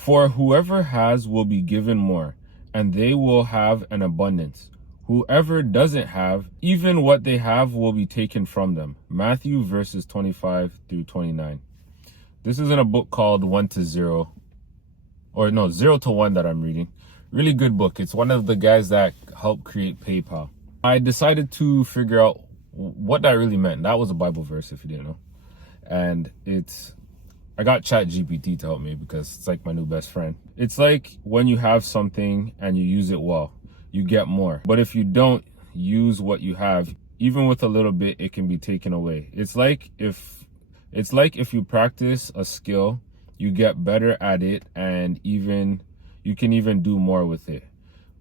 For whoever has will be given more, and they will have an abundance. Whoever doesn't have, even what they have will be taken from them. Matthew verses 25 through 29. This is in a book called 1 to 0, or no, 0 to 1 that I'm reading. Really good book. It's one of the guys that helped create PayPal. I decided to figure out what that really meant. That was a Bible verse, if you didn't know. And I got ChatGPT to help me because it's like my new best friend. It's like when you have something and you use it well, you get more. But if you don't use what you have, even with a little bit, it can be taken away. It's like if you practice a skill, you get better at it, and you can even do more with it.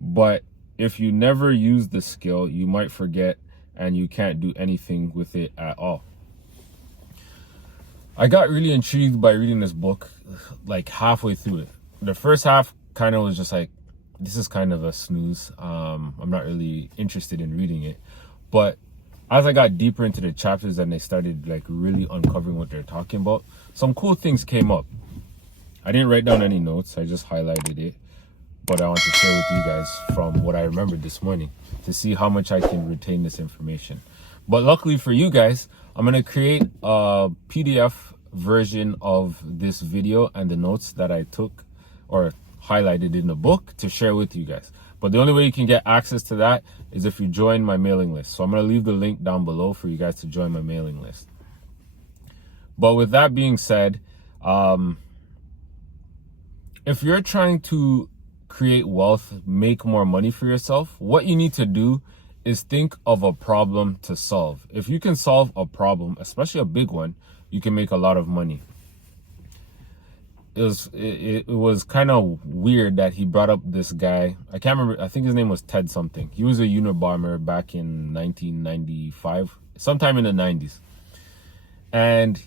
But if you never use the skill, you might forget and you can't do anything with it at all. I got really intrigued by reading this book like halfway through it. The first half kind of was just like, this is kind of a snooze. I'm not really interested in reading it. But as I got deeper into the chapters and they started like really uncovering what they're talking about, some cool things came up. I didn't write down any notes. I just highlighted it. But I want to share with you guys from what I remembered this morning to see how much I can retain this information. But luckily for you guys, I'm going to create a PDF version of this video and the notes that I took or highlighted in the book to share with you guys. But the only way you can get access to that is if you join my mailing list. So I'm going to leave the link down below for you guys to join my mailing list. But with that being said, if you're trying to create wealth, make more money for yourself, what you need to do is think of a problem to solve. If you can solve a especially a big one, you can make a lot of money. It was kind of weird that he brought up this guy. I can't remember. I think his name was Ted something. He was a Unabomber back in 1995, sometime in the 90s. And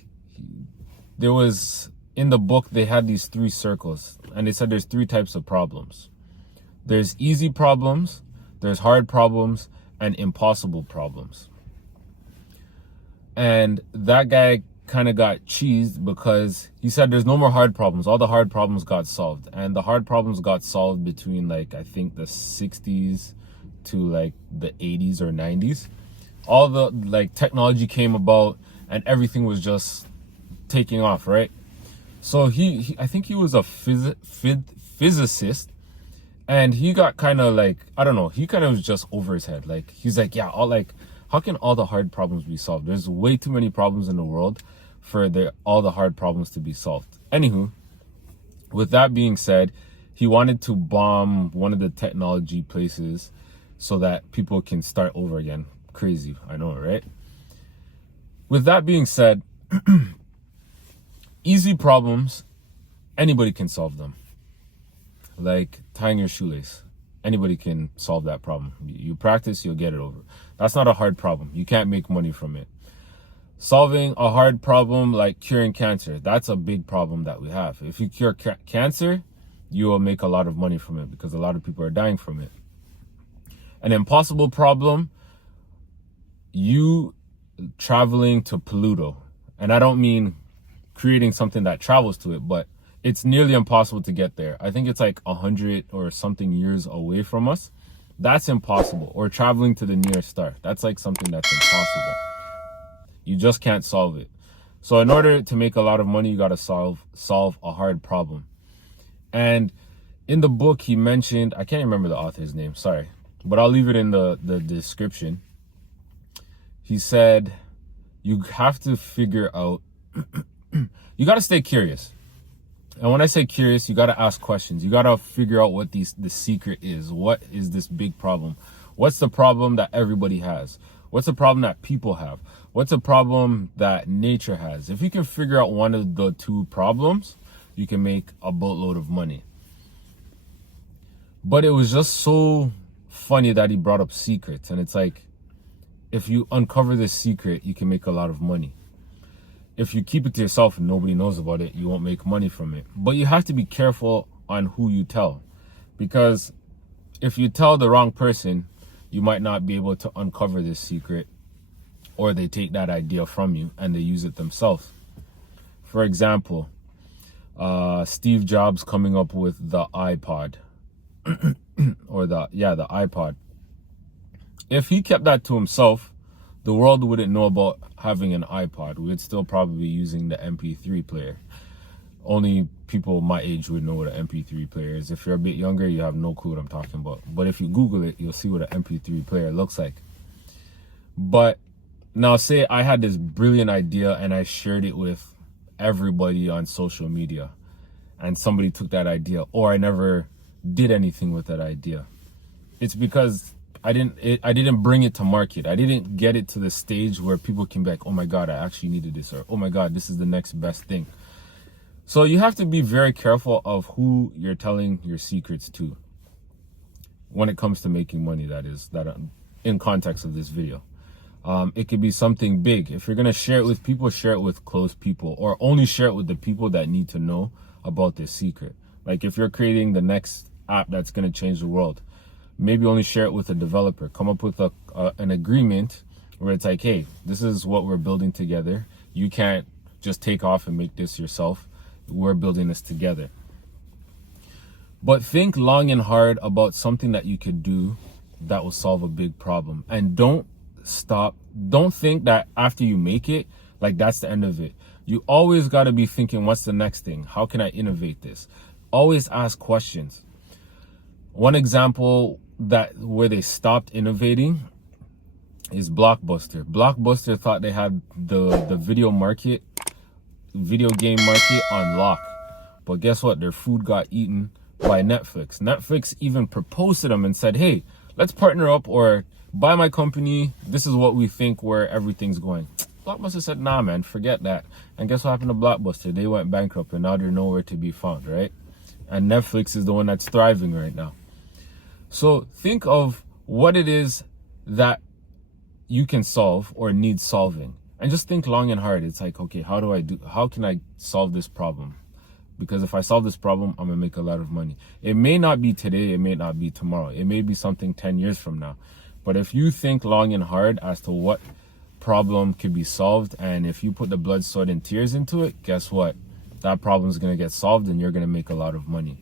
there was, in the book, they had these 3 circles. And they said there's 3 types of problems. There's easy problems, there's hard problems, and impossible problems. And that guy kind of got cheesed because he said there's no more hard problems. All the hard problems got solved. And the hard problems got solved between like, I think the 60s to like the 80s or 90s. All the like technology came about and everything was just taking off, right? So I think he was a physicist, and he got kind of like, I don't know, he kind of was just over his head. Like, he's like, yeah, how can all the hard problems be solved? There's way too many problems in the world for all the hard problems to be solved. Anywho, with that being said, he wanted to bomb one of the technology places so that people can start over again. Crazy, I know, right? With that being said, easy problems, anybody can solve them. Like tying your shoelace. Anybody can solve that problem. You practice, you'll get it over. That's not a hard problem. You can't make money from it. Solving a hard problem like curing cancer, that's a big problem that we have. If you cure cancer, you will make a lot of money from it because a lot of people are dying from it. An impossible problem, you traveling to Pluto. And I don't mean creating something that travels to it, but it's nearly impossible to get there. I think it's like 100 or something years away from us. That's impossible. Or traveling to the nearest star. That's like something that's impossible. You just can't solve it. So in order to make a lot of money, you got to solve a hard problem. And in the book, he mentioned, I can't remember the author's name, sorry, but I'll leave it in the description. He said, you have to figure out, you got to stay curious. And when I say curious, you got to ask questions. You got to figure out what the secret is. What is this big problem? What's the problem that everybody has? What's the problem that people have? What's the problem that nature has? If you can figure out one of the 2 problems, you can make a boatload of money. But it was just so funny that he brought up secrets. And it's like, if you uncover this secret, you can make a lot of money. If you keep it to yourself and nobody knows about it, you won't make money from it. But you have to be careful on who you tell. Because if you tell the wrong person, you might not be able to uncover this secret, or they take that idea from you and they use it themselves. For example, Steve Jobs coming up with the iPod or the iPod. If he kept that to himself, the world wouldn't know about having an iPod. We'd still probably be using the MP3 player. Only people my age would know what an MP3 player is. If you're a bit younger, you have no clue what I'm talking about. But if you Google it, you'll see what an MP3 player looks like. But now say I had this brilliant idea and I shared it with everybody on social media, and somebody took that idea, or I never did anything with that idea. It's because I didn't bring it to market. I didn't get it to the stage where people can be like, oh my God, I actually needed this, or oh my God, this is the next best thing. So you have to be very careful of who you're telling your secrets to when it comes to making money, that in context of this video. It could be something big. If you're going to share it with people, share it with close people, or only share it with the people that need to know about this secret. Like if you're creating the next app that's going to change the world, maybe only share it with a developer. Come up with an agreement where it's like, hey, this is what we're building together. You can't just take off and make this yourself. We're building this together. But think long and hard about something that you could do that will solve a big problem. And don't think that after you make it, like that's the end of it. You always got to be thinking, what's the next thing? How can I innovate this? Always ask questions. One example where they stopped innovating is Blockbuster. Blockbuster thought they had the video game market on lock. But guess what? Their food got eaten by Netflix. Netflix even proposed to them and said, hey, let's partner up or buy my company. This is what we think where everything's going. Blockbuster said, nah, man, forget that. And guess what happened to Blockbuster? They went bankrupt and now they're nowhere to be found, right? And Netflix is the one that's thriving right now. So think of what it is that you can solve or need solving. And just think long and hard. It's like, okay, how can I solve this problem? Because if I solve this problem, I'm going to make a lot of money. It may not be today. It may not be tomorrow. It may be something 10 years from now. But if you think long and hard as to what problem could be solved, and if you put the blood, sweat, and tears into it, guess what? That problem is going to get solved and you're going to make a lot of money.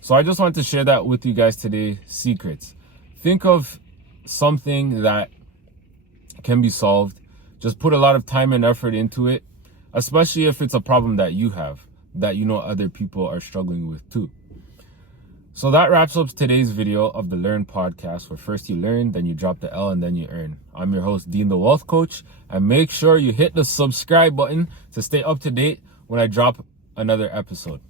So I just wanted to share that with you guys today. Secrets. Think of something that can be solved. Just put a lot of time and effort into it, especially if it's a problem that you have, that you know other people are struggling with too. So that wraps up today's video of the Learn podcast, where first you learn, then you drop the L, and then you earn. I'm your host, Dean the Wealth Coach, and make sure you hit the subscribe button to stay up to date when I drop another episode.